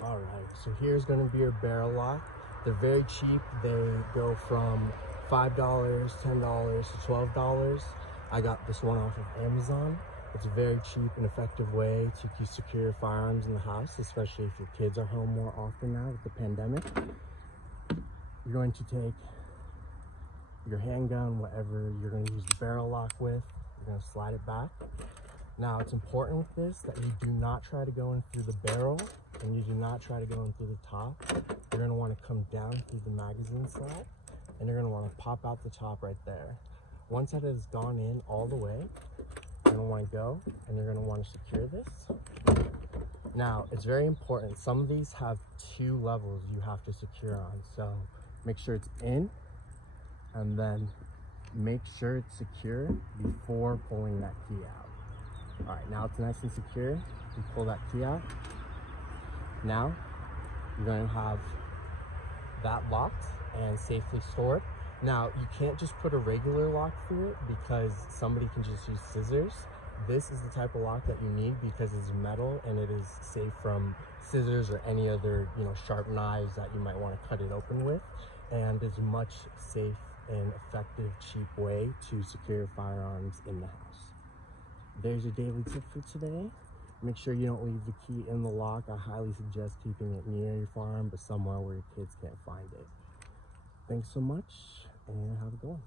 Alright, so here's going to be your barrel lock. They're very cheap. They go from $5, $10 to $12. I got this one off of Amazon. It's a very cheap and effective way to keep secure firearms in the house, especially if your kids are home more often now with the pandemic. You're going to take your handgun, whatever you're going to use the barrel lock with, you're going to slide it back. Now, it's important with this that you do not try to go in through the barrel and you do not try to go in through the top. You're going to want to come down through the magazine slot and you're going to want to pop out the top right there. Once that has gone in all the way, you're going to want to go and you're going to want to secure this. Now, it's very important. Some of these have 2 levels you have to secure on. So make sure it's in and then make sure it's secure before pulling that key out. All right, now it's nice and secure. You pull that key out. Now you're going to have that locked and safely stored. Now you can't just put a regular lock through it because somebody can just use scissors. This is the type of lock that you need because it's metal and it is safe from scissors or any other, sharp knives that you might want to cut it open with. And it's a much safe and effective, cheap way to secure firearms in the house. There's your daily tip for today. Make sure you don't leave the key in the lock. I highly suggest keeping it near your firearm, but somewhere where your kids can't find it. Thanks so much, and have a good one.